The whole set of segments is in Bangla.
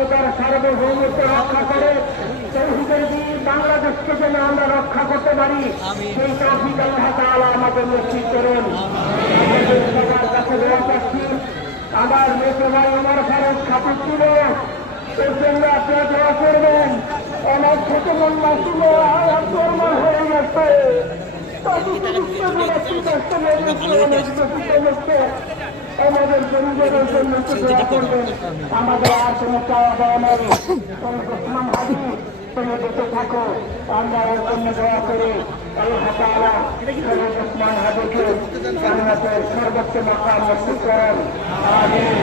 মানবতার সার্বভৌমত্ব রক্ষা করে তৌহিদের দিন বাংলাদেশকে যেন আমরা রক্ষা করতে পারি, সেই তৌফিক আল্লাহ তাআলা আমাদের নিশ্চিত করুন। আমাদের সবার কাছে দোয়া করছি, আমার মেয়ে ভাই ওমর ফারুক খাতুন ছিল, এর জন্য আপনারা দোয়া করবেন। অনেক ছোট মোল্লা ছিল, আন্দোলন হয়ে গেছে, আমাদের পরিবারের জন্য দোয়া করবেন। আমাদের আর কোনো চাওয়া পাওয়া নেই। ওসমান হাজি তুমি বেঁচে থাকো, আমরা ওর জন্য দোয়া করি। আল্লাহ তাআলা ওসমান হাজিকে জান্নাতের সর্বোচ্চ মাকাম নসিব করেন। আমিন।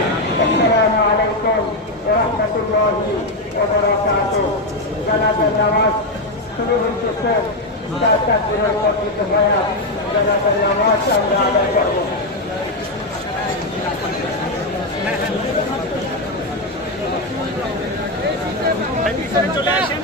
আসসালামু আলাইকুম ওয়া রাহমাতুল্লাহি ওয়া বারাকাতুহু। জানাজার নামাজ শুরু হচ্ছে, তাকবীরের পবিত্র হয়ে জানাজার নামাজ আমরা আদায় করব। চলে আসেন।